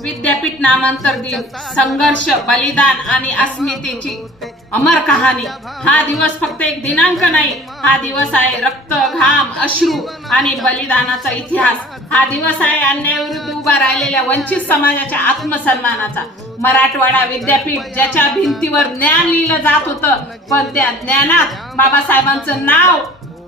विद्यापीठ नामांतर दिन, संघर्ष, बलिदान आणि अस्मितेची अमर कहाणी। हा दिवस फक्त एक दिनांक नाही, हा दिवस आहे रक्त, घाम, अश्रू आणि बलिदानाचा इतिहास। हा दिवस आहे अन्यायाविरुद्ध उभा राहिलेल्या वंचित समाजाच्या आत्मसन्मानाचा। मराठवाडा विद्यापीठ ज्याच्या भिंतीवर ज्ञान लिहिलं जात होतं, पण त्या ज्ञानात बाबासाहेबांचं नाव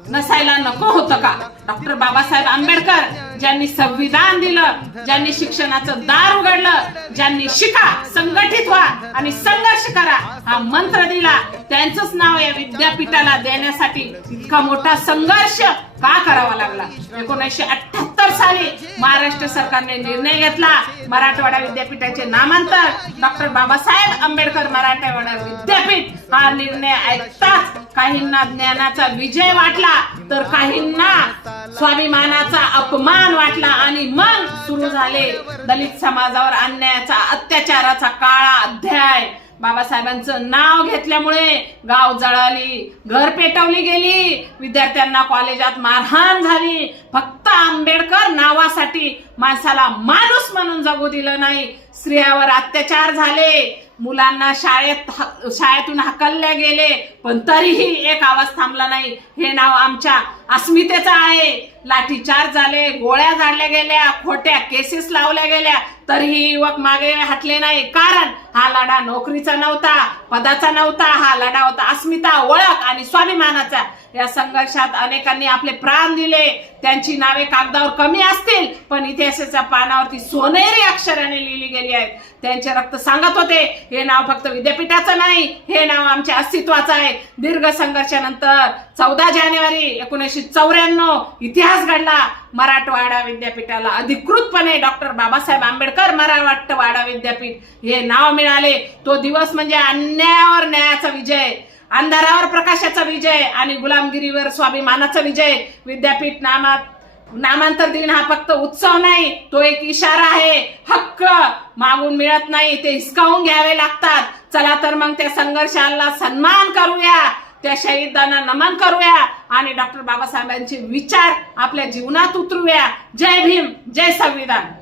नसायला नको होतं का? डॉक्टर बाबासाहेब आंबेडकर ज्यांनी संविधान दिलं, ज्यांनी शिक्षणाचं दार उघडलं, ज्यांनी शिका, संघटित व्हा आणि संघर्ष करा हा मंत्र दिला, त्यांचंच नाव या विद्यापीठाला देण्यासाठी इतका मोठा संघर्ष का करावा लागला? 1978 साली महाराष्ट्र सरकारने निर्णय घेतला, मराठवाडा विद्यापीठाचे नामांतर डॉक्टर बाबासाहेब आंबेडकर मराठवाडा विद्यापीठ। हा निर्णय ऐकताच काहींना ज्ञानाचा विजय वाटला, तर काहींना स्वाभिमानाचा अपमान वाटला आणि मग सुरू झाले दलित समाजावर अन्यायाचा, अत्याचाराचा काळा अध्याय। बाबासाहेबांचं नाव घेतल्यामुळे गाव जळाली, घर पेटवली गेली, विद्यार्थ्यांना कॉलेजात मारहाण झाली। फक्त आंबेडकर नावासाठी माणसाला माणूस म्हणून जगू दिलं नाही, स्त्रियांवर अत्याचार झाले, मुलांना शाळेतून हकलले गेले, पण तरीही एक आवाज थांबला नाही। हे नाव आमच्या अस्मितेचं आहे। लाठीचार्ज झाले, गोळ्या झाडल्या गेल्या, खोट्या केसेस लावल्या गेल्या, तरीही युवक मागे हटले नाही, कारण हा लढा नोकरीचा नव्हता, पदाचा नव्हता, हा लढा होता अस्मिता, ओळख आणि स्वाभिमानाचा। या संघर्षात अनेकांनी आपले प्राण दिले, त्यांची नावे कागदावर कमी असतील, पण इतिहासाच्या पानावरती सोनेरी अक्षराने लिहिली गेली आहेत। त्यांचे रक्त सांगत होते, हे नाव फक्त विद्यापीठाचं नाही, हे नाव आमच्या अस्तित्वाचं आहे। दीर्घ संघर्षानंतर 14 जानेवारी 1994 इतिहास घडला। मराठवाडा विद्यापीठाला अधिकृतपणे डॉक्टर बाबासाहेब आंबेडकर मराठवाडा विद्यापीठ हे नाव मिळाले। तो दिवस म्हणजे अन्यायावर न्यायाचा विजय, अंधारावर प्रकाशाचा विजय आणि गुलामगिरीवर स्वाभिमानाचा विजय। विद्यापीठ नामांतर दिन हा फक्त उत्सव नाही, तो एक इशारा आहे। हक्क मागून मिळत नाही, ते हिसकावून घ्यावे लागतात। चला तर मग त्या संघर्षाला सन्मान करूया, त्या शहीदांना नमन करूया आणि डॉक्टर बाबासाहेबांचे विचार आपल्या जीवनात उतरूया। जय भीम, जय संविधान।